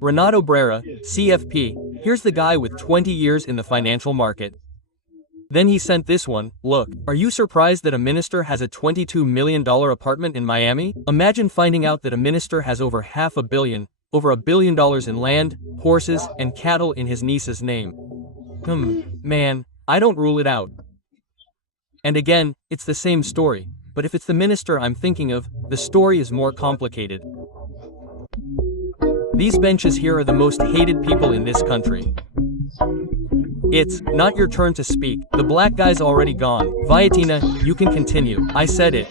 Renato Brera, CFP, here's the guy with 20 years in the financial market. Then he sent this one. Look, are you surprised that a minister has a $22 million apartment in Miami? Imagine finding out that a minister has over $500 million, over $1 billion in land, horses, and cattle in his niece's name. Man, I don't rule it out. And again, it's the same story, but if it's the minister I'm thinking of, the story is more complicated. These benches here are the most hated people in this country. It's not your turn to speak. The black guy's already gone. Valentina, you can continue. I said it.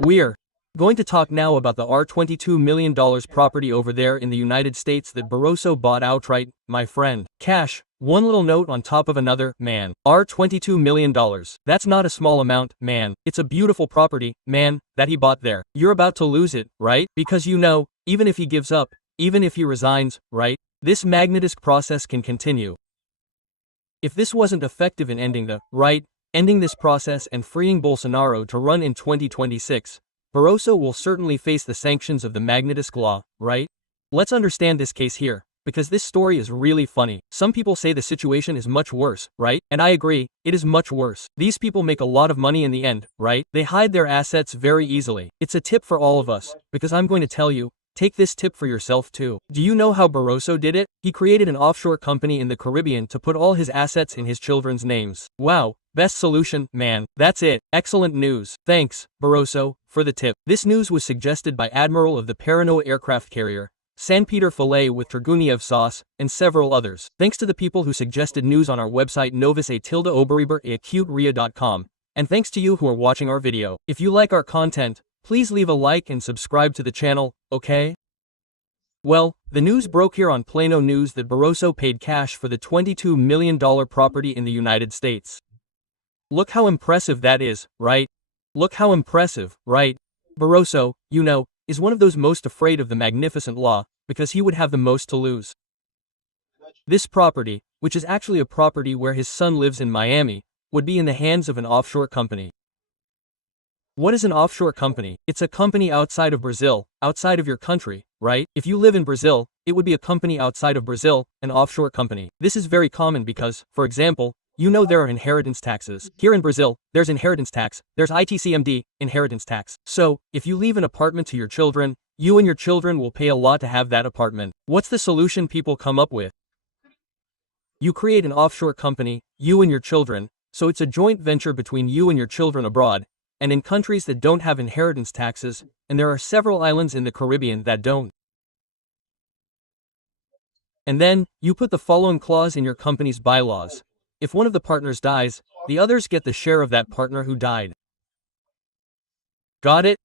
We're going to talk now about the $22 million property over there in the United States that Barroso bought outright, my friend. Cash, one little note on top of another, man. $22 million. That's not a small amount, man. It's a beautiful property, man, that he bought there. You're about to lose it, right? Because you know, even if he gives up, even if he resigns, right? This Magnitsky process can continue. If this wasn't effective in ending this process and freeing Bolsonaro to run in 2026, Barroso will certainly face the sanctions of the Magnitsky law, right? Let's understand this case here, because this story is really funny. Some people say the situation is much worse, right? And I agree, it is much worse. These people make a lot of money in the end, right? They hide their assets very easily. It's a tip for all of us, because I'm going to tell you, take this tip for yourself too. Do you know how Barroso did it? He created an offshore company in the Caribbean to put all his assets in his children's names. Wow, best solution, man. That's it. Excellent news. Thanks, Barroso, for the tip. This news was suggested by Admiral of the Paranoa aircraft carrier, San Peter Filet with Turguniev sauce, and several others. Thanks to the people who suggested news on our website novus@oberieber@cuteria.com. And thanks to you who are watching our video. If you like our content, please leave a like and subscribe to the channel, okay? Well, the news broke here on Plano News that Barroso paid cash for the $22 million property in the United States. Look how impressive that is, right? Look how impressive, right? Barroso, you know, is one of those most afraid of the magnificent law, because he would have the most to lose. This property, which is actually a property where his son lives in Miami, would be in the hands of an offshore company. What is an offshore company? It's a company outside of Brazil, outside of your country, right? If you live in Brazil, it would be a company outside of Brazil, an offshore company. This is very common because, for example, you know there are inheritance taxes. Here in Brazil, there's inheritance tax, there's ITCMD, inheritance tax. So, if you leave an apartment to your children, you and your children will pay a lot to have that apartment. What's the solution people come up with? You create an offshore company, you and your children, so it's a joint venture between you and your children abroad, and in countries that don't have inheritance taxes, and there are several islands in the Caribbean that don't. And then, you put the following clause in your company's bylaws. If one of the partners dies, the others get the share of that partner who died. Got it?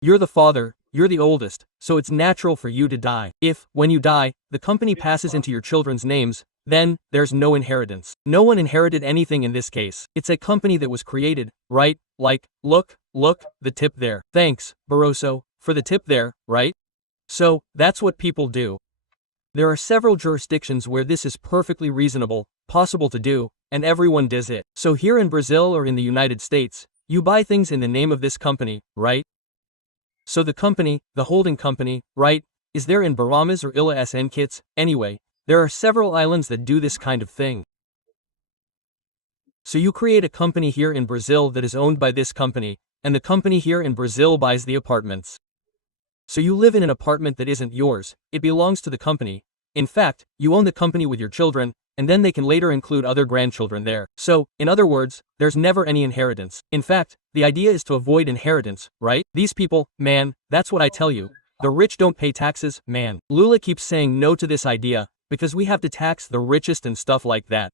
You're the father, you're the oldest, so it's natural for you to die. If, when you die, the company passes into your children's names, then, there's no inheritance. No one inherited anything in this case. It's a company that was created, right? Like, look, the tip there. Thanks, Barroso, for the tip there, right? So, that's what people do. There are several jurisdictions where this is perfectly reasonable, possible to do, and everyone does it. So here in Brazil or in the United States, you buy things in the name of this company, right? So the company, the holding company, right, is there in Bahamas or Ilha SN Kitts? Anyway, there are several islands that do this kind of thing. So you create a company here in Brazil that is owned by this company, and the company here in Brazil buys the apartments. So you live in an apartment that isn't yours, it belongs to the company. In fact, you own the company with your children, and then they can later include other grandchildren there. So, in other words, there's never any inheritance. In fact, the idea is to avoid inheritance, right? These people, man, that's what I tell you. The rich don't pay taxes, man. Lula keeps saying no to this idea, because we have to tax the richest and stuff like that.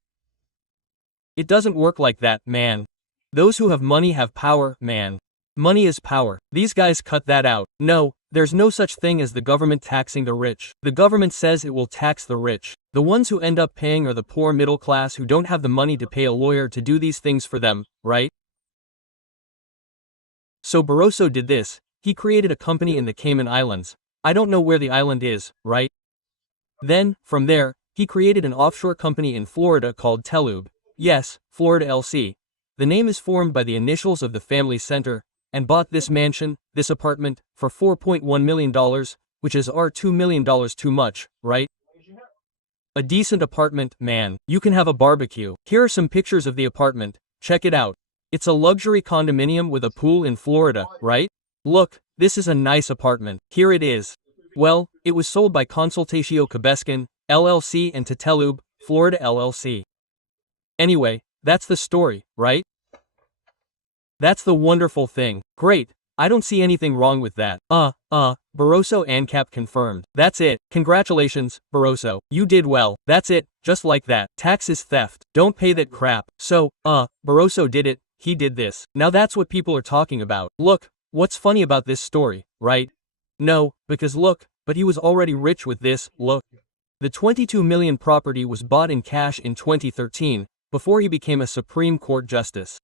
It doesn't work like that, man. Those who have money have power, man. Money is power. These guys cut that out. No, there's no such thing as the government taxing the rich. The government says it will tax the rich. The ones who end up paying are the poor middle class who don't have the money to pay a lawyer to do these things for them, right? So Barroso did this. He created a company in the Cayman Islands. I don't know where the island is, right? Then, from there, he created an offshore company in Florida called Telub. Yes, Florida LC. The name is formed by the initials of the family center, and bought this mansion, this apartment, for $4.1 million, which is $2 million too much, right? A decent apartment, man. You can have a barbecue. Here are some pictures of the apartment. Check it out. It's a luxury condominium with a pool in Florida, right? Look, this is a nice apartment. Here it is. Well, it was sold by Consultatio Cabescan, LLC and Tatelube, Florida LLC. Anyway, that's the story, right? That's the wonderful thing. Great. I don't see anything wrong with that. Barroso ANCAP confirmed. That's it. Congratulations, Barroso. You did well. That's it. Just like that. Tax is theft. Don't pay that crap. So, Barroso did it. He did this. Now that's what people are talking about. Look, what's funny about this story, right? No, because look, but he was already rich with this, look. The 22 million property was bought in cash in 2013, before he became a Supreme Court justice.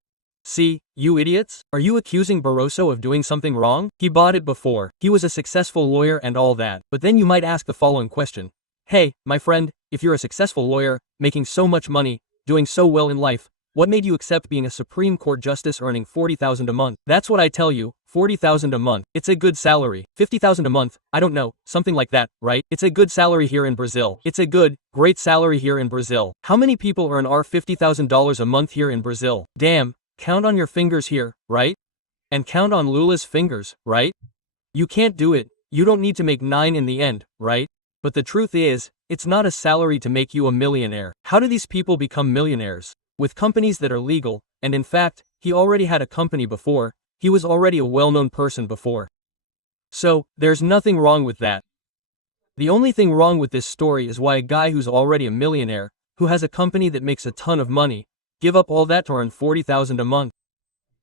See, you idiots? Are you accusing Barroso of doing something wrong? He bought it before. He was a successful lawyer and all that. But then you might ask the following question. Hey, my friend, if you're a successful lawyer, making so much money, doing so well in life, what made you accept being a Supreme Court justice earning $40,000 a month? That's what I tell you, $40,000 a month. It's a good salary. $50,000 a month, I don't know, something like that, right? It's a good salary here in Brazil. It's a good, great salary here in Brazil. How many people earn $50,000 a month here in Brazil? Damn. Count on your fingers here, right? And count on Lula's fingers, right? You can't do it. You don't need to make 9 in the end, right? But the truth is, it's not a salary to make you a millionaire. How do these people become millionaires? With companies that are legal, and in fact, he already had a company before, he was already a well-known person before. So, there's nothing wrong with that. The only thing wrong with this story is why a guy who's already a millionaire, who has a company that makes a ton of money, give up all that to earn $40,000 a month.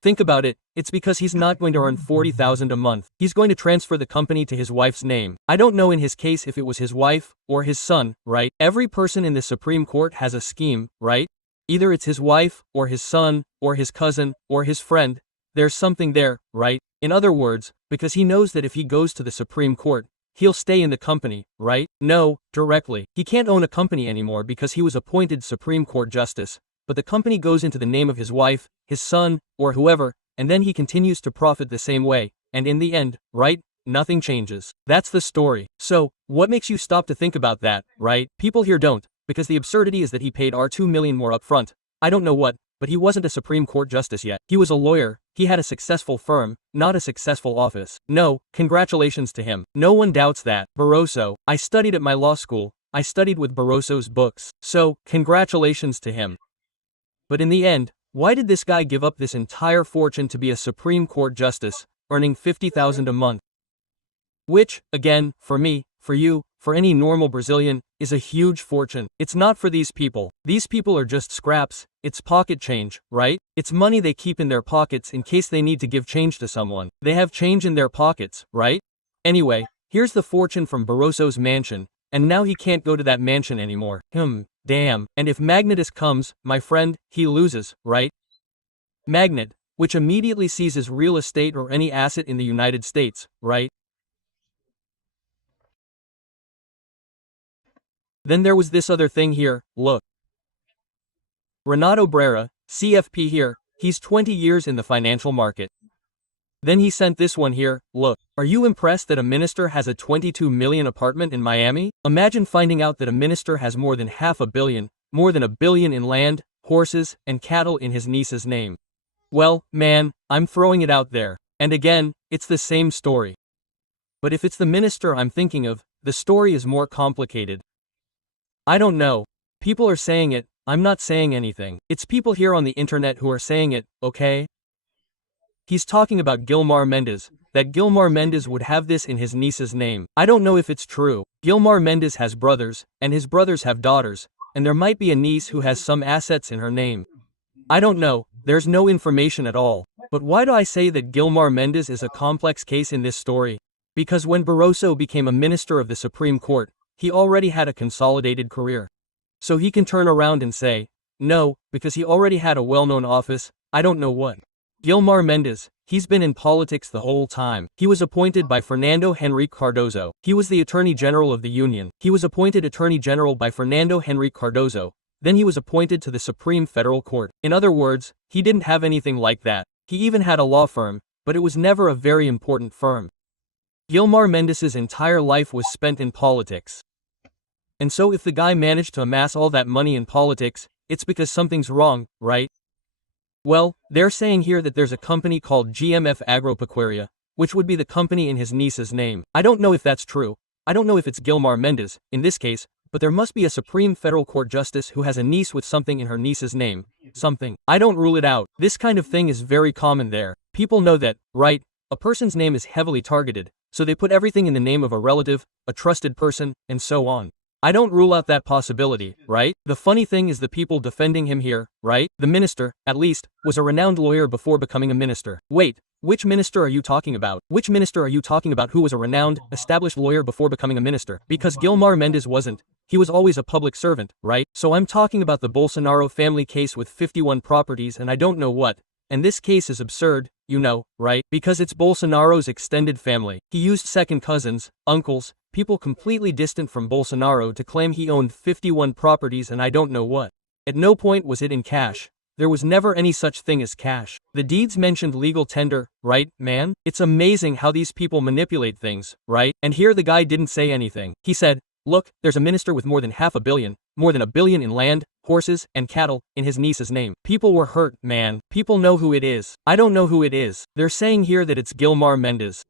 Think about it, it's because he's not going to earn $40,000 a month. He's going to transfer the company to his wife's name. I don't know in his case if it was his wife, or his son, right? Every person in the Supreme Court has a scheme, right? Either it's his wife, or his son, or his cousin, or his friend. There's something there, right? In other words, because he knows that if he goes to the Supreme Court, he'll stay in the company, right? No, directly. He can't own a company anymore because he was appointed Supreme Court justice. But the company goes into the name of his wife, his son, or whoever, and then he continues to profit the same way, and in the end, right, nothing changes. That's the story. So, what makes you stop to think about that, right? People here don't, because the absurdity is that he paid $2 million more upfront. I don't know what, but he wasn't a Supreme Court justice yet. He was a lawyer, he had a successful firm, not a successful office. No, congratulations to him. No one doubts that. Barroso, I studied at my law school, I studied with Barroso's books. So, congratulations to him. But in the end, why did this guy give up this entire fortune to be a Supreme Court justice, earning $50,000 a month? Which, again, for me, for you, for any normal Brazilian, is a huge fortune. It's not for these people. These people are just scraps, it's pocket change, right? It's money they keep in their pockets in case they need to give change to someone. They have change in their pockets, right? Anyway, here's the fortune from Barroso's mansion, and now he can't go to that mansion anymore. Damn. And if Magnetus comes, my friend, he loses, right? Magnet, which immediately seizes real estate or any asset in the United States, right? Then there was this other thing here, look. Renato Brera, CFP here, he's 20 years in the financial market. Then he sent this one here, look. Are you impressed that a minister has a 22 million apartment in Miami? Imagine finding out that a minister has more than $500 million, more than $1 billion in land, horses, and cattle in his niece's name. Well, man, I'm throwing it out there. And again, it's the same story. But if it's the minister I'm thinking of, the story is more complicated. I don't know. People are saying it, I'm not saying anything. It's people here on the internet who are saying it, okay? He's talking about Gilmar Mendes, that Gilmar Mendes would have this in his niece's name. I don't know if it's true. Gilmar Mendes has brothers, and his brothers have daughters, and there might be a niece who has some assets in her name. I don't know, there's no information at all. But why do I say that Gilmar Mendes is a complex case in this story? Because when Barroso became a minister of the Supreme Court, he already had a consolidated career. So he can turn around and say, no, because he already had a well-known office, I don't know what. Gilmar Mendes, he's been in politics the whole time. He was appointed by Fernando Henrique Cardoso. He was the Attorney General of the Union. He was appointed Attorney General by Fernando Henrique Cardoso. Then he was appointed to the Supreme Federal Court. In other words, he didn't have anything like that. He even had a law firm, but it was never a very important firm. Gilmar Mendes's entire life was spent in politics. And so if the guy managed to amass all that money in politics, it's because something's wrong, right? Well, they're saying here that there's a company called GMF Agropecuaria, which would be the company in his niece's name. I don't know if that's true. I don't know if it's Gilmar Mendes, in this case, but there must be a Supreme Federal Court justice who has a niece with something in her niece's name. Something. I don't rule it out. This kind of thing is very common there. People know that, right? A person's name is heavily targeted, so they put everything in the name of a relative, a trusted person, and so on. I don't rule out that possibility, right? The funny thing is the people defending him here, right? The minister, at least, was a renowned lawyer before becoming a minister. Wait, which minister are you talking about? Which minister are you talking about who was a renowned, established lawyer before becoming a minister? Because Gilmar Mendes wasn't. He was always a public servant, right? So I'm talking about the Bolsonaro family case with 51 properties and I don't know what. And this case is absurd, you know, right? Because it's Bolsonaro's extended family. He used second cousins, uncles, people completely distant from Bolsonaro to claim he owned 51 properties and I don't know what. At no point was it in cash. There was never any such thing as cash. The deeds mentioned legal tender, right, man? It's amazing how these people manipulate things, right? And here the guy didn't say anything. He said, look, there's a minister with more than $500 million, more than $1 billion in land, horses, and cattle, in his niece's name. People were hurt, man. People know who it is. I don't know who it is. They're saying here that it's Gilmar Mendes.